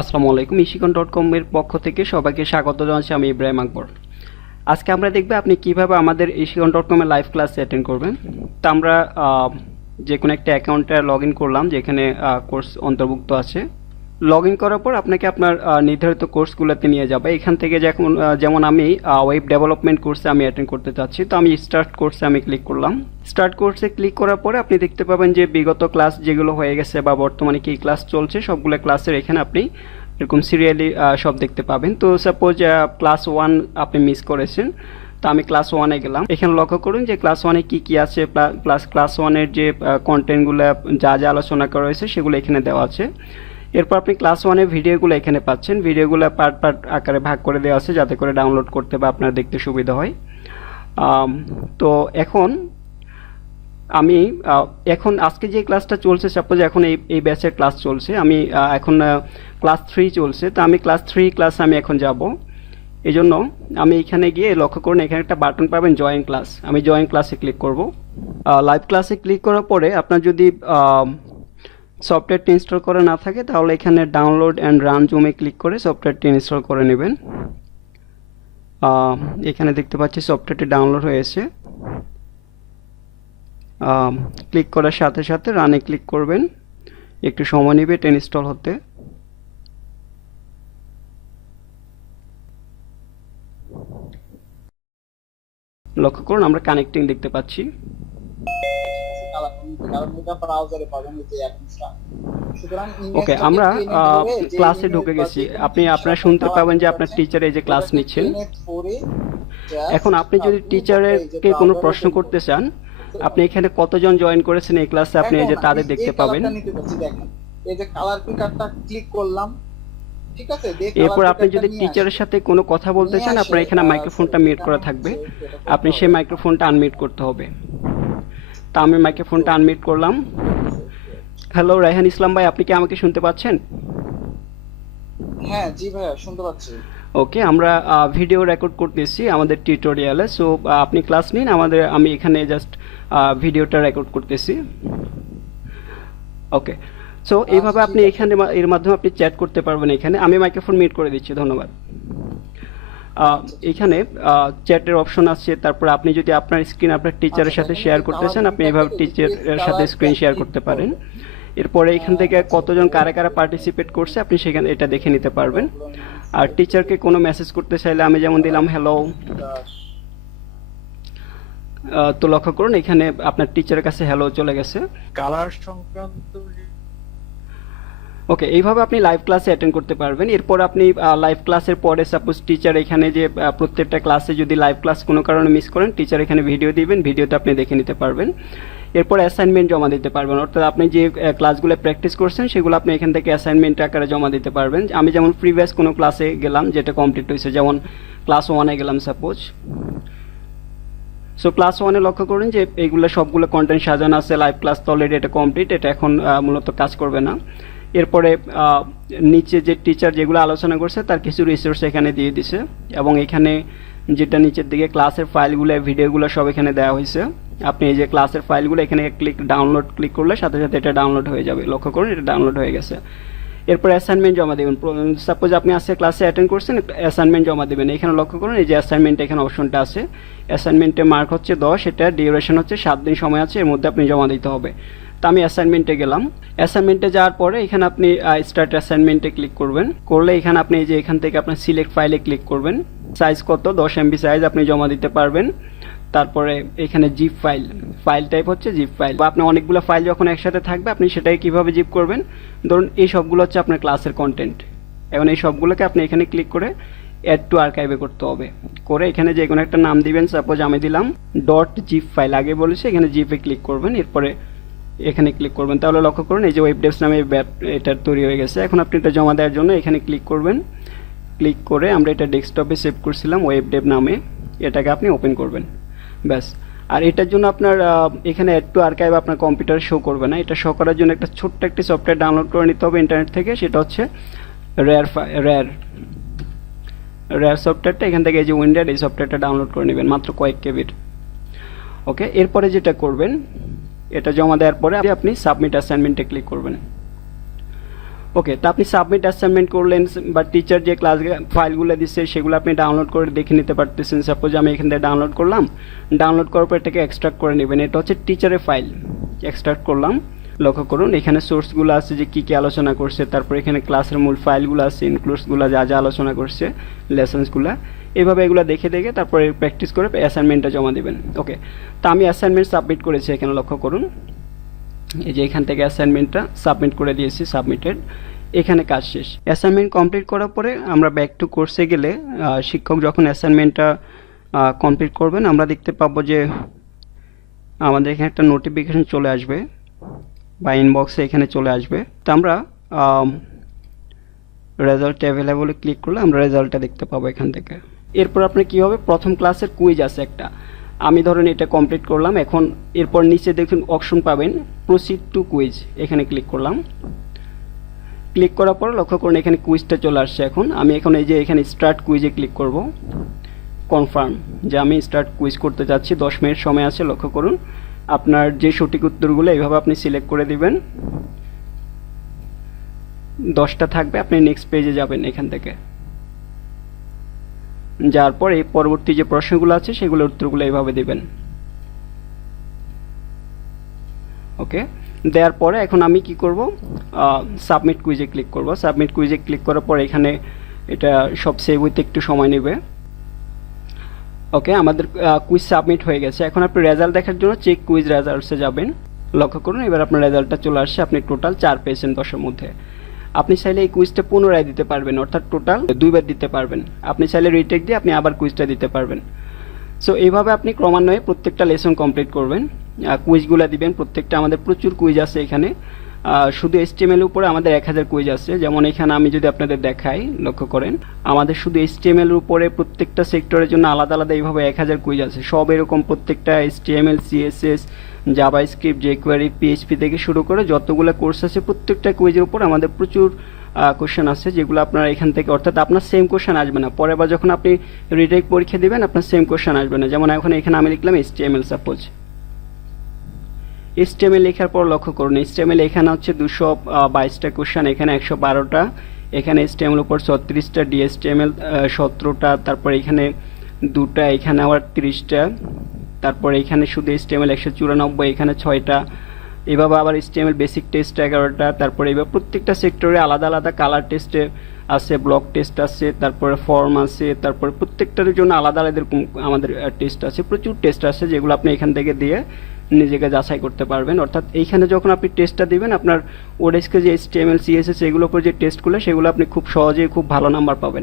আসসালামু আলাইকুম। ইশিকন.com এর পক্ষ থেকে সবাইকে স্বাগত জানাচ্ছি। আমি ইব্রাহিম আকবর। আজকে আমরা দেখব আপনি কিভাবে আমাদের ইশিকন.com এর লাইভ ক্লাস অ্যাটেন্ড করবেন। তো আমরা যে কোনো একটা অ্যাকাউন্টে লগ ইন করলাম যেখানে কোর্স অন্তর্ভুক্ত আছে। লগ ইন করার পর আপনাকে আপনার নির্ধারিত কোর্সগুলোতে নিয়ে যাবে। এখান থেকে যেমন আমি ওয়েব ডেভেলপমেন্ট কোর্সে আমি অ্যাটেন্ড করতে চাচ্ছি, তো আমি স্টার্ট কোর্সে আমি ক্লিক করলাম। স্টার্ট কোর্সে ক্লিক করার পরে আপনি দেখতে পাবেন যে বিগত ক্লাস যেগুলো হয়ে গেছে বা বর্তমানে কি ক্লাস চলছে সবগুলো ক্লাসের এখানে আপনি এরকম সিরিয়ালি সব দেখতে পাবেন। তো সাপোজ ক্লাস 1 আপনি মিস করেছেন, তো আমি ক্লাস 1-এ গেলাম। এখানে লক্ষ্য করুন যে ক্লাস 1-এ কি আছে, প্লাস ক্লাস 1-এর যে কন্টেন্টগুলো যা যা আলোচনা করা হয়েছে সেগুলো এখানে দেওয়া আছে। এরপর আপনি ক্লাস 1-এর ভিডিওগুলো এখানে পাচ্ছেন। ভিডিওগুলো পার্ট পার্ট আকারে ভাগ করে দেওয়া আছে যাতে করে ডাউনলোড করতে বা আপনার দেখতে সুবিধা হয়। তো আমি এখন আজকে যে ক্লাসটা চলছে, সাপোজ এখন এই ব্যাচের ক্লাস চলছে, আমি এখন ক্লাস 3 চলছে, তো আমি ক্লাস 3 ক্লাস আমি এখন যাব। এই জন্য আমি এখানে গিয়ে লক্ষ্য করুন এখানে একটা বাটন পাবেন জয়েন ক্লাস। আমি জয়েন ক্লাসে ক্লিক করব। লাইভ ক্লাসে ক্লিক করার পরে আপনার যদি সফটওয়্যারটি ইনস্টল করা না থাকে তাহলে এখানে ডাউনলোড অ্যান্ড রান জুমে ক্লিক করে সফটওয়্যারটি ইনস্টল করে নেবেন। এখানে দেখতে পাচ্ছি সফটওয়্যারটি ডাউনলোড হয়েছে। ক্লিক করার সাথে সাথে রানে ক্লিক করবেন, একটু সময় নেবে এটা ইনস্টল হতে। লক্ষ্য করুন আমরা কানেক্টিং দেখতে পাচ্ছি। ওকে, আমরা ক্লাসে ঢুকে গেছি। আপনারা শুনতে পাবেন যে আপনার টিচার এই যে ক্লাস নিচ্ছেন। এখন আপনি যদি টিচারকে কোনো প্রশ্ন করতে চান, আপনি এখানে কতজন জয়েন করেছেন এই ক্লাসে আপনি এই যে তাদের দেখতে পাবেন। এই যে কালার পিকারটা ক্লিক করলাম, ঠিক আছে। এরপর আপনি যদি টিচারের সাথে কোনো কথা বলতে চান, আপনার এখানে মাইক্রোফোনটা মিউট করা থাকবে, আপনি সেই মাইক্রোফোনটা আনমিউট করতে হবে। তা আমি মাইক্রোফোনটা আনমিউট করলাম। হ্যালো রায়হান ইসলাম ভাই, আপনি কি আমাকে শুনতে পাচ্ছেন? হ্যাঁ জি ভাইয়া শুনতে পাচ্ছি। ওকে, আমরা ভিডিও রেকর্ড করতেছি আমাদের টিউটোরিয়ালে। সো আপনি ক্লাস নিন, আমি এখানে জাস্ট ভিডিওটা রেকর্ড করতেছি। ওকে, সো এইভাবে আপনি এখানে এর মাধ্যমে আপনি চ্যাট করতে পারবেন। এখানে আমি মাইক্রোফোন মিউট করে দিচ্ছি, ধন্যবাদ। এখানে চ্যাটের অপশন আছে। তারপর আপনি যদি আপনার স্ক্রিন আপনার টিচারের সাথে শেয়ার করতে চান, আপনি এইভাবে টিচারের সাথে স্ক্রিন শেয়ার করতে পারেন। এরপরে এখান থেকে কতজন কারা কারা পার্টিসিপেট করছে আপনি সেখানে এটা দেখে নিতে পারবেন। আর টিচারকে কোনো মেসেজ করতে চাইলে আমি যেমন দিলাম হ্যালো। তো লক্ষ্য করুন এখানে আপনার টিচারের কাছে হ্যালো চলে গেছে। কালার সংক্রান্ত ওকে, এইভাবে আপনি লাইভ ক্লাসে অ্যাটেন্ড করতে পারবেন। এরপর আপনি লাইভ ক্লাসের পরে সাপোজ টিচার এখানে যে প্রত্যেকটা ক্লাসে যদি লাইভ ক্লাস কোনো কারণে মিস করেন, টিচার এখানে ভিডিও দিবেন, ভিডিওতে আপনি দেখে নিতে পারবেন। এরপর অ্যাসাইনমেন্ট জমা দিতে পারবেন, অর্থাৎ আপনি যে ক্লাসগুলো প্র্যাকটিস করছেন সেগুলো আপনি এখান থেকে অ্যাসাইনমেন্ট আকারে জমা দিতে পারবেন। আমি যেমন প্রিভিয়াস কোনো ক্লাসে গেলাম যেটা কমপ্লিট হয়েছে, যেমন ক্লাস 1-এ গেলাম সাপোজ। সো ক্লাস 1-এ লক্ষ্য করুন যে এইগুলো সবগুলো কন্টেন্ট সাজানো আছে। লাইভ ক্লাস তো অলরেডি এটা কমপ্লিট, এটা এখন মূলত কাজ করবে না। এরপরে নিচে যে টিচার যেগুলো আলোচনা করছে তার কিছু রিসোর্স এখানে দিয়ে দিছে, এবং এখানে যেটা নিচের দিকে ক্লাসের ফাইলগুলো ভিডিওগুলো সব এখানে দেওয়া হয়েছে। আপনি এই যে ক্লাসের ফাইলগুলো এখানে ক্লিক করলে সাথে সাথে এটা ডাউনলোড হয়ে যাবে। লক্ষ্য করুন এটা ডাউনলোড হয়ে গেছে। এরপর অ্যাসাইনমেন্ট জমা দেবেন। সাপোজ আপনি আজকে ক্লাসে অ্যাটেন্ড করছেন, অ্যাসাইনমেন্ট জমা দেবেন। এখানে লক্ষ্য করুন এই যে অ্যাসাইনমেন্ট এখানে অপশনটা আছে। অ্যাসাইনমেন্টে মার্ক হচ্ছে 10, এটা ডিউরেশন হচ্ছে 7 দিন সময় আছে, এর মধ্যে আপনি জমা দিতে হবে। তো আমি অ্যাসাইনমেন্টে গেলাম। অ্যাসাইনমেন্টে যাওয়ার পরে এখানে আপনি স্টার্ট অ্যাসাইনমেন্টে ক্লিক করবেন। করলে এখানে আপনি এই যে এখান থেকে আপনার সিলেক্ট ফাইলে ক্লিক করবেন। সাইজ কত, 10 MB সাইজ আপনি জমা দিতে পারবেন। তারপরে এখানে জিপ ফাইল টাইপ হচ্ছে জিপ ফাইল। বা আপনি অনেকগুলো ফাইল যখন একসাথে থাকবে আপনি সেটাই কিভাবে জিপ করবেন। ধরুন এই সবগুলো হচ্ছে আপনার ক্লাসের কন্টেন্ট। এখন এই সবগুলোকে আপনি এখানে ক্লিক করে অ্যাড টু আর্কাইভে করতে হবে। করে এখানে যে কোনো একটা নাম দিবেন, সাপোজ আমি দিলাম .zip ফাইল, আগে বলেছি এখানে জিপে ক্লিক করবেন। এরপরে এখানে ক্লিক করবেন, তাহলে লক্ষ্য করুন এই যে ওয়েব ডেভস নামে এটা তৈরি হয়ে গেছে। এখন আপনি এটা জমা দেওয়ার জন্য এখানে ক্লিক করবেন। ক্লিক করে আমরা এটা ডেস্কটপে সেভ করছিলাম ওয়েব ডেভ নামে, এটাকে আপনি ওপেন করবেন, ব্যাস। আর এটার জন্য আপনার এখানে অ্যাড টু আর্কাইভ আপনার কম্পিউটার শো করবে না। এটা শো করার জন্য একটা ছোট্ট একটি সফটওয়্যার ডাউনলোড করে নিতে হবে ইন্টারনেট থেকে, সেটা হচ্ছে রেয়ার সফটওয়্যারটা। এখান থেকে এই যে উইন্ডোর এই সফটওয়্যারটা ডাউনলোড করে নেবেন, মাত্র কয়েক কেবির। ওকে, এরপরে যেটা করবেন এটা জমা দেওয়ার পরে আপনি সাবমিট অ্যাসাইনমেন্টে ক্লিক করবেন। ওকে, তো আপনি সাবমিট অ্যাসাইনমেন্ট করলেন বা টিচার যে ক্লাস ফাইলগুলো দিচ্ছে সেগুলো আপনি ডাউনলোড করে দেখে নিতে পারতেছেন। সাপোজ আমি এখান থেকে ডাউনলোড করলাম, ডাউনলোড করার পর এটাকে এক্সট্রাক্ট করে নেবেন। এটা হচ্ছে টিচারের ফাইল, এক্সট্রাক্ট করলাম। লক্ষ্য করুন এখানে সোর্সগুলো আছে যে কী কী আলোচনা করছে, তারপর এখানে ক্লাসের মূল ফাইলগুলো আছে, ইনক্লুডসগুলো যা যা আলোচনা করছে, লেসন্সগুলো। এভাবে এগুলো দেখে দেখে তারপরে প্র্যাকটিস করে অ্যাসাইনমেন্টটা জমা দেবেন। ওকে, তো আমি অ্যাসাইনমেন্ট সাবমিট করেছি, এখানে লক্ষ্য করুন এই যে এখান থেকে অ্যাসাইনমেন্টটা সাবমিট করে দিয়েছি, সাবমিটেড। এখানে কাজ শেষ। অ্যাসাইনমেন্ট কমপ্লিট করার পরে আমরা ব্যাক টু কোর্সে গেলে শিক্ষক যখন অ্যাসাইনমেন্টটা কমপ্লিট করবেন আমরা দেখতে পাবো যে আমাদের এখানে একটা নোটিফিকেশন চলে আসবে বা ইনবক্সে এখানে চলে আসবে। তো আমরা রেজাল্ট অ্যাভেলেবলে ক্লিক করলে আমরা রেজাল্টটা দেখতে পাবো এখান থেকে। এরপর আপনার কী হবে, প্রথম ক্লাসের কুইজ আছে একটা, আমি ধরেন এটা কমপ্লিট করলাম। এখন এরপর নিচে দেখুন অপশন পাবেন প্রসিড টু কুইজ, এখানে ক্লিক করলাম। ক্লিক করার পর লক্ষ্য করুন এখানে কুইজটা চলে আসছে। এখন আমি এই যে এখানে স্টার্ট কুইজে ক্লিক করব, কনফার্ম যে আমি স্টার্ট কুইজ করতে যাচ্ছি। 10 মিনিট সময় আছে। লক্ষ্য করুন আপনার যে সঠিক উত্তরগুলো এইভাবে আপনি সিলেক্ট করে দিবেন, 10টা থাকবে। আপনি নেক্সট পেজে যাবেন এখান থেকে, যাওয়ার পর এই পরবর্তী যে প্রশ্নগুলো আছে সেগুলোর উত্তরগুলো এইভাবে দিবেন। ওকে, দেওয়ার পরে এখন আমি কি করব, সাবমিট কুইজে ক্লিক করব। সাবমিট কুইজে ক্লিক করার পর এখানে এটা সব সেভ হইতে একটু সময় নেবে। ওকে, আমাদের কুইজ সাবমিট হয়ে গেছে। এখন আপনি রেজাল্ট দেখার জন্য চেক কুইজ রেজাল্টসে যাবেন। লক্ষ্য করুন এবার আপনার রেজাল্টটা চলে আসছে, আপনি টোটাল 4 পেয়েছেন 10-এর মধ্যে। আপনি চাইলে এই কুইজটা পুনরায় দিতে পারবেন, অর্থাৎ টোটাল 2বার দিতে পারবেন। আপনি চাইলে রিটেক দিয়ে আপনি আবার কুইজটা দিতে পারবেন। সো এইভাবে আপনি ক্রমান্বয়ে প্রত্যেকটা লেসন কমপ্লিট করবেন, কুইজগুলো দিবেন। প্রত্যেকটা আমাদের প্রচুর কুইজ আছে এখানে, শুধু HTML এর উপরে আমাদের 1000 কুইজ আছে। যেমন এখানে আমি যদি আপনাদের দেখাই, লক্ষ্য করেন আমাদের শুধু HTML এর উপরে প্রত্যেকটা সেক্টরের জন্য আলাদা আলাদা এইভাবে 1000 কুইজ আছে। সব এরকম প্রত্যেকটা HTML, CSS, JavaScript, jQuery, PHP থেকে শুরু করে যতগুলো কোর্স আছে প্রত্যেকটা কুইজের উপর আমাদের প্রচুর কোশ্চেন আছে, যেগুলো আপনার এখান থেকে, অর্থাৎ আপনার সেম কোশ্চেন আসবে না। পরের বার যখন আপনি রিটেক পরীক্ষা দিবেন আপনার সেম কোশ্চেন আসবে না। যেমন এখন এখানে আমি লিখলাম HTML, সাপোজ HTML লেখার পর লক্ষ্য করুন HTML এখানে হচ্ছে 222টা কোশ্চেন, এখানে 112টা, এখানে HTML উপর 36টা, DHTML 17টা, তারপর এখানে 2টা, এখানে আবার 30টা, তারপর এখানে শুধু HTML 194, এখানে 6টা, এভাবে আবার HTML বেসিক টেস্ট 11টা। তারপরে এবার প্রত্যেকটা সেক্টরে আলাদা আলাদা কালার টেস্টে আছে, ব্লক টেস্ট আছে, তারপরে ফর্ম আছে, তারপরে প্রত্যেকটার জন্য আলাদা আলাদা আমাদের টেস্ট আছে, প্রচুর টেস্ট আছে যেগুলো আপনি এখান থেকে দিয়ে নিজেকে যাচাই করতে পারবেন। অর্থাৎ এইখানে যখন আপনি টেস্টটা দিবেন আপনার ওডেস্কে যে HTML, CSS এগুলোর উপর যে টেস্টগুলো সেগুলো আপনি খুব সহজেই খুব ভালো নাম্বার পাবেন।